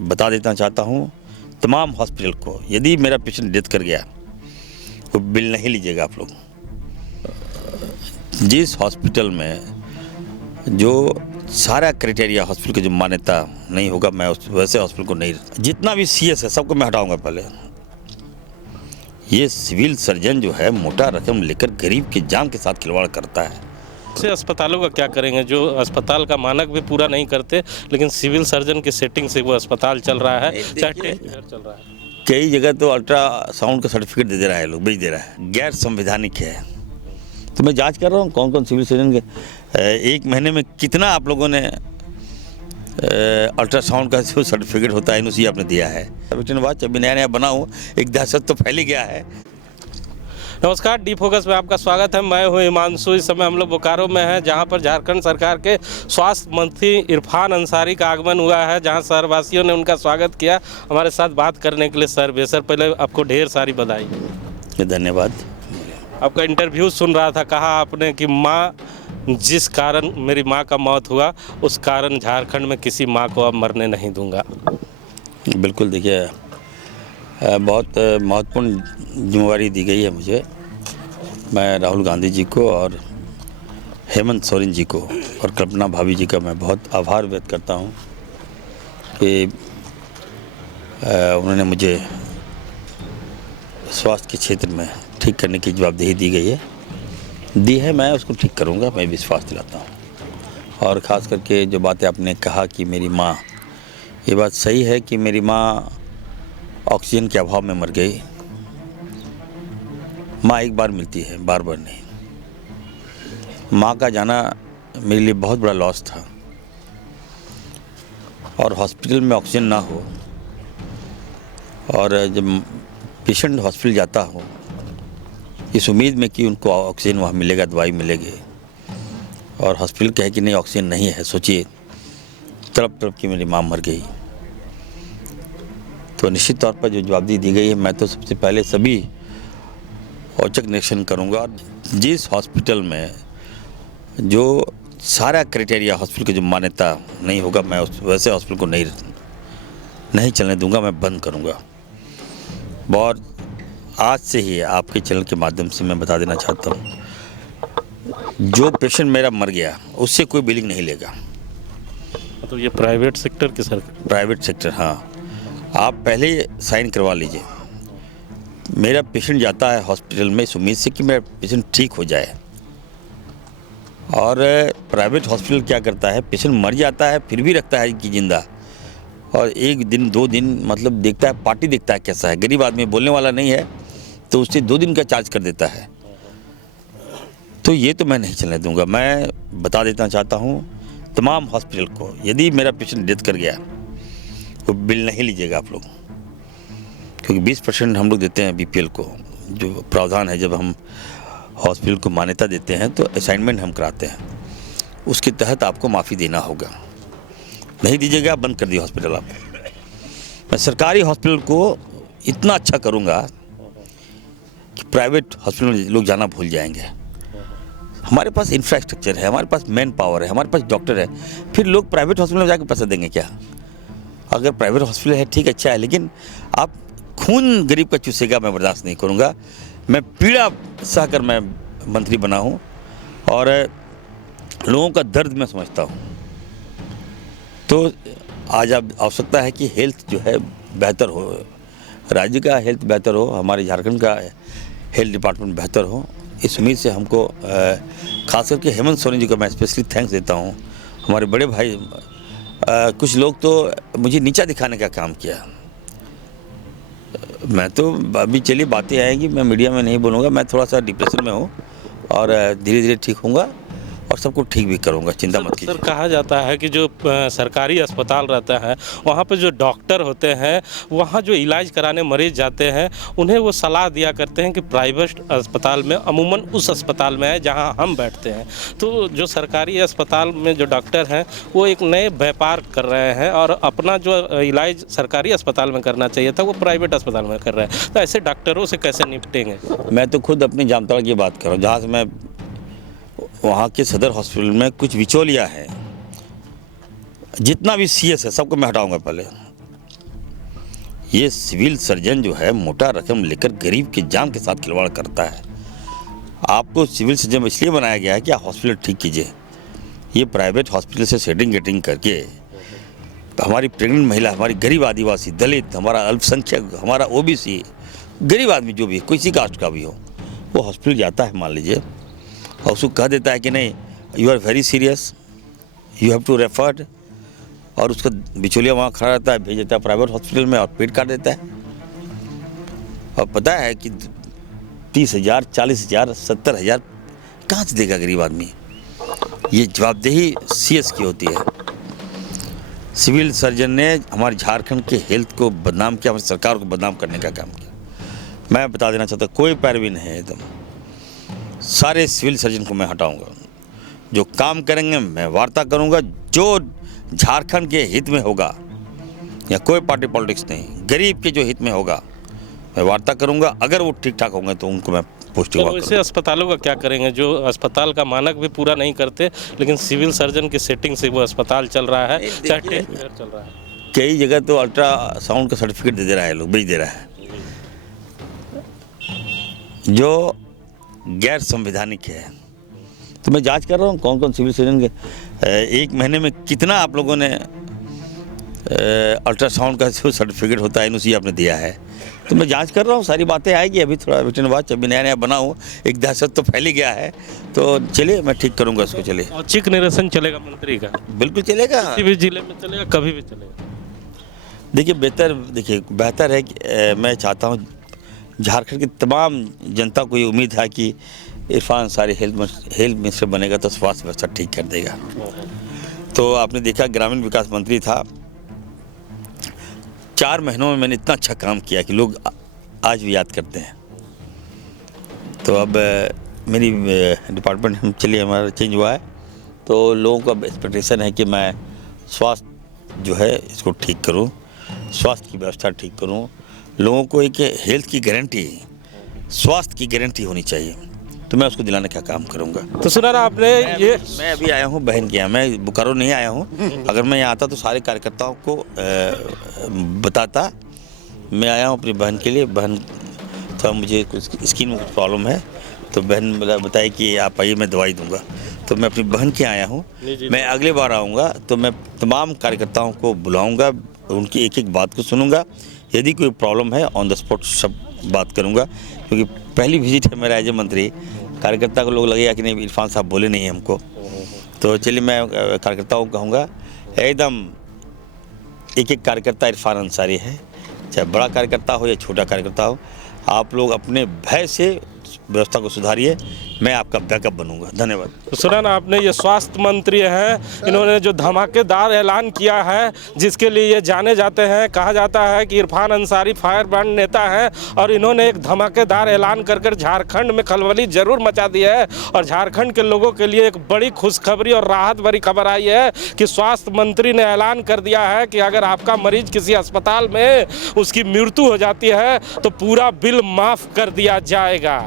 बता देना चाहता हूँ तमाम हॉस्पिटल को, यदि मेरा पेशेंट डेथ कर गया तो बिल नहीं लीजिएगा आप लोग। जिस हॉस्पिटल में जो सारा क्राइटेरिया हॉस्पिटल की जो मान्यता नहीं होगा, मैं उस वैसे हॉस्पिटल को नहीं, जितना भी सीएस है सबको मैं हटाऊंगा। पहले ये सिविल सर्जन जो है मोटा रकम लेकर गरीब की जान के साथ खिलवाड़ करता है। से अस्पतालों का क्या करेंगे जो अस्पताल का मानक भी पूरा नहीं करते, लेकिन सिविल सर्जन की सेटिंग से वो अस्पताल चल रहा है, चाहे टेस्ट चल रहा है। कई जगह तो अल्ट्रासाउंड का सर्टिफिकेट दे रहा है, लोग बेच दे रहा है, गैर संवैधानिक है। तो मैं जांच कर रहा हूँ कौन कौन सिविल सर्जन के एक महीने में कितना आप लोगों ने अल्ट्रासाउंड का जो सर्टिफिकेट होता है एनओसी आपने दिया है। अभी नया बना हूँ, एक दहशत तो फैली गया है। नमस्कार, डी फोकस में आपका स्वागत है। मैं हूं हिमांशु। इस समय हम लोग बोकारो में हैं, जहां पर झारखंड सरकार के स्वास्थ्य मंत्री इरफान अंसारी का आगमन हुआ है, जहां शहरवासियों ने उनका स्वागत किया। हमारे साथ बात करने के लिए सर बेसर पहले आपको ढेर सारी बधाई। धन्यवाद। आपका इंटरव्यू सुन रहा था, कहा आपने कि माँ, जिस कारण मेरी माँ का मौत हुआ उस कारण झारखंड में किसी माँ को अब मरने नहीं दूंगा। बिल्कुल, देखिए बहुत महत्वपूर्ण जिम्मेवारी दी गई है मुझे। मैं राहुल गांधी जी को और हेमंत सोरेन जी को और कल्पना भाभी जी का मैं बहुत आभार व्यक्त करता हूं कि उन्होंने मुझे स्वास्थ्य के क्षेत्र में ठीक करने की जवाबदेही दी है। मैं उसको ठीक करूंगा, मैं विश्वास दिलाता हूं। और ख़ास करके जो बातें आपने कहा कि मेरी माँ, ये बात सही है कि मेरी माँ ऑक्सीजन के अभाव में मर गई। माँ एक बार मिलती है, बार बार नहीं। माँ का जाना मेरे लिए बहुत बड़ा लॉस था, और हॉस्पिटल में ऑक्सीजन ना हो, और जब पेशेंट हॉस्पिटल जाता हो इस उम्मीद में कि उनको ऑक्सीजन वहाँ मिलेगा, दवाई मिलेगी, और हॉस्पिटल कहे कि नहीं ऑक्सीजन नहीं है, सोचिए तड़प तड़प की मेरी माँ मर गई। तो निश्चित तौर पर जो जवाबदेही दी गई है, मैं तो सबसे पहले सभी औचक निरीक्षण करूंगा। जिस हॉस्पिटल में जो सारा क्राइटेरिया हॉस्पिटल की जो मान्यता नहीं होगा, मैं उस वैसे हॉस्पिटल को नहीं चलने दूंगा, मैं बंद करूंगा। और आज से ही आपके चैनल के माध्यम से मैं बता देना चाहता हूं, जो पेशेंट मेरा मर गया उससे कोई बिलिंग नहीं लेगा। तो ये प्राइवेट सेक्टर की सर? प्राइवेट सेक्टर, हाँ। आप पहले साइन करवा लीजिए। मेरा पेशेंट जाता है हॉस्पिटल में इस उम्मीद से कि मेरा पेशेंट ठीक हो जाए, और प्राइवेट हॉस्पिटल क्या करता है, पेशेंट मर जाता है फिर भी रखता है कि जिंदा, और एक दिन 2 दिन मतलब देखता है, पार्टी देखता है कैसा है। गरीब आदमी बोलने वाला नहीं है तो उससे 2 दिन का चार्ज कर देता है। तो ये तो मैं नहीं चलने दूंगा। मैं बता देना चाहता हूँ तमाम हॉस्पिटल को, यदि मेरा पेशेंट डेथ कर गया तो बिल नहीं लीजिएगा आप लोग, क्योंकि 20% हम लोग देते हैं बीपीएल को। जो प्रावधान है, जब हम हॉस्पिटल को मान्यता देते हैं तो असाइनमेंट हम कराते हैं, उसके तहत आपको माफ़ी देना होगा। नहीं दीजिएगा, बंद कर दिए हॉस्पिटल आप। मैं सरकारी हॉस्पिटल को इतना अच्छा करूँगा कि प्राइवेट हॉस्पिटल में लोग जाना भूल जाएंगे। हमारे पास इंफ्रास्ट्रक्चर है, हमारे पास मैन पावर है, हमारे पास डॉक्टर है, फिर लोग प्राइवेट हॉस्पिटल में जाकर पैसा देंगे क्या? अगर प्राइवेट हॉस्पिटल है ठीक, अच्छा है, लेकिन आप खून गरीब का चूसेगा, मैं बर्दाश्त नहीं करूँगा। मैं पीड़ा सहकर मैं मंत्री बना हूँ, और लोगों का दर्द मैं समझता हूँ। तो आज अब आवश्यकता है कि हेल्थ जो है बेहतर हो, राज्य का हेल्थ बेहतर हो, हमारे झारखंड का हेल्थ डिपार्टमेंट बेहतर हो। इस उम्मीद से हमको खास करके हेमंत सोरेन जी को मैं स्पेशली थैंक्स देता हूँ। हमारे बड़े भाई, कुछ लोग तो मुझे नीचा दिखाने का काम किया। मैं तो अभी चलिए बातें आएंगी, मैं मीडिया में नहीं बोलूँगा। मैं थोड़ा सा डिप्रेशन में हूँ, और धीरे धीरे ठीक होऊंगा, और सबको ठीक भी करूँगा, चिंता मत कीजिए। सर, कहा जाता है कि जो सरकारी अस्पताल रहता है वहाँ पे जो डॉक्टर होते हैं, वहाँ जो इलाज कराने मरीज जाते हैं, उन्हें वो सलाह दिया करते हैं कि प्राइवेट अस्पताल में, अमूमन उस अस्पताल में है जहाँ हम बैठते हैं। तो जो सरकारी अस्पताल में जो डॉक्टर हैं वो एक नए व्यापार कर रहे हैं, और अपना जो इलाज सरकारी अस्पताल में करना चाहिए था वो प्राइवेट अस्पताल में कर रहे हैं। तो ऐसे डॉक्टरों से कैसे निपटेंगे? मैं तो खुद अपनी जामताड़ा की बात कर रहा हूँ, जहाँ से मैं वहाँ के सदर हॉस्पिटल में कुछ बिचौलिया है, जितना भी सीएस है सबको मैं हटाऊंगा। पहले ये सिविल सर्जन जो है मोटा रकम लेकर गरीब की जान के साथ खिलवाड़ करता है। आपको सिविल सर्जन इसलिए बनाया गया है कि आप हॉस्पिटल ठीक कीजिए। ये प्राइवेट हॉस्पिटल से सेटिंग गेटिंग करके हमारी प्रेग्नेंट महिला, हमारी गरीब आदिवासी, दलित, हमारा अल्पसंख्यक, हमारा ओबीसी, गरीब आदमी जो भी किसी कास्ट का भी हो, वो हॉस्पिटल जाता है मान लीजिए, और उसको कह देता है कि नहीं you are very serious, you have to referred, और उसका बिचौलिया वहाँ खड़ा रहता है, भेज देता है प्राइवेट हॉस्पिटल में और पेट काट देता है। और पता है कि 30,000, 40,000, 70,000 कहाँ से देगा गरीब आदमी। ये जवाबदेही सीएस की होती है। सिविल सर्जन ने हमारे झारखंड के हेल्थ को बदनाम किया, हमारी सरकार को बदनाम करने का काम किया। मैं बता देना चाहता हूँ, कोई पैरवी नहीं है एकदम। सारे सिविल सर्जन को मैं हटाऊंगा। जो काम करेंगे मैं वार्ता करूंगा, जो झारखंड के हित में होगा, या कोई पार्टी पॉलिटिक्स नहीं, गरीब के जो हित में होगा मैं वार्ता करूंगा। अगर वो ठीक ठाक होंगे तो उनको मैं पोस्टिंग तो वैसे अस्पतालों का क्या करेंगे जो अस्पताल का मानक भी पूरा नहीं करते, लेकिन सिविल सर्जन की सेटिंग से वो अस्पताल चल रहा है, चाहे टेस्ट फेयर चल रहा है। कई जगह तो अल्ट्रासाउंड का सर्टिफिकेट दे रहा है, लोग बेच दे रहा है, जो गैर संवैधानिक है। तो मैं जांच कर रहा हूँ कौन कौन सिविल सर्जन के एक महीने में कितना आप लोगों ने अल्ट्रासाउंड का जो सर्टिफिकेट होता है एनओसी आपने दिया है। तो मैं जांच कर रहा हूँ, सारी बातें आएगी। अभी थोड़ा वेट एंड वॉच, अभी नया नया बना हूँ, एक दहशत तो फैली गया है। तो चलिए मैं ठीक करूँगा इसको। चलिए औचक निरसन चलेगा मंत्री का, बिल्कुल चलेगा, किसी भी जिले में चलेगा, कभी भी चलेगा। देखिए बेहतर है कि मैं चाहता हूँ झारखंड की तमाम जनता को ये उम्मीद है कि इरफान अंसारी हेल्थ मिनिस्टर बनेगा तो स्वास्थ्य व्यवस्था ठीक कर देगा। तो आपने देखा ग्रामीण विकास मंत्री था, 4 महीनों में मैंने इतना अच्छा काम किया कि लोग आज भी याद करते हैं। तो अब मेरी डिपार्टमेंट चलिए हमारा चेंज हुआ है, तो लोगों का एक्सपेक्टेशन है कि मैं स्वास्थ्य जो है इसको ठीक करूं, स्वास्थ्य की व्यवस्था ठीक करूं। लोगों को एक हेल्थ की गारंटी, स्वास्थ्य की गारंटी होनी चाहिए, तो मैं उसको दिलाने का काम करूंगा। तो सुना ना आपने, मैं अभी आया हूं बहन के यहाँ, मैं बोकारो नहीं आया हूं। अगर मैं यहाँ आता तो सारे कार्यकर्ताओं को बताता। मैं आया हूं अपनी बहन के लिए। बहन तो मुझे कुछ स्किन में कुछ प्रॉब्लम है, तो बहन बताई कि आप आइए मैं दवाई दूंगा। तो मैं अपनी बहन के आया हूँ। मैं अगले बार आऊँगा तो मैं तमाम कार्यकर्ताओं को बुलाऊँगा, उनकी एक एक बात को सुनूंगा। यदि कोई प्रॉब्लम है ऑन द स्पॉट सब बात करूंगा, क्योंकि पहली विजिट है मेरा एज ए मंत्री। कार्यकर्ता को लोग लगेगा कि नहीं इरफान साहब बोले नहीं हमको। तो चलिए मैं कार्यकर्ताओं को कहूँगा एकदम एक एक कार्यकर्ता इरफान अंसारी है, चाहे बड़ा कार्यकर्ता हो या छोटा कार्यकर्ता हो। आप लोग अपने भय से व्यवस्था को सुधारिए, मैं आपका बैकअप बनूंगा। धन्यवाद। तो सुना ना आपने, ये स्वास्थ्य मंत्री हैं, इन्होंने जो धमाकेदार ऐलान किया है, जिसके लिए ये जाने जाते हैं। कहा जाता है कि इरफान अंसारी फायर ब्रांड नेता हैं, और इन्होंने एक धमाकेदार ऐलान कर झारखंड में खलबली जरूर मचा दी है। और झारखंड के लोगों के लिए एक बड़ी खुशखबरी और राहत भरी खबर आई है कि स्वास्थ्य मंत्री ने ऐलान कर दिया है कि अगर आपका मरीज किसी अस्पताल में उसकी मृत्यु हो जाती है तो पूरा बिल माफ़ कर दिया जाएगा।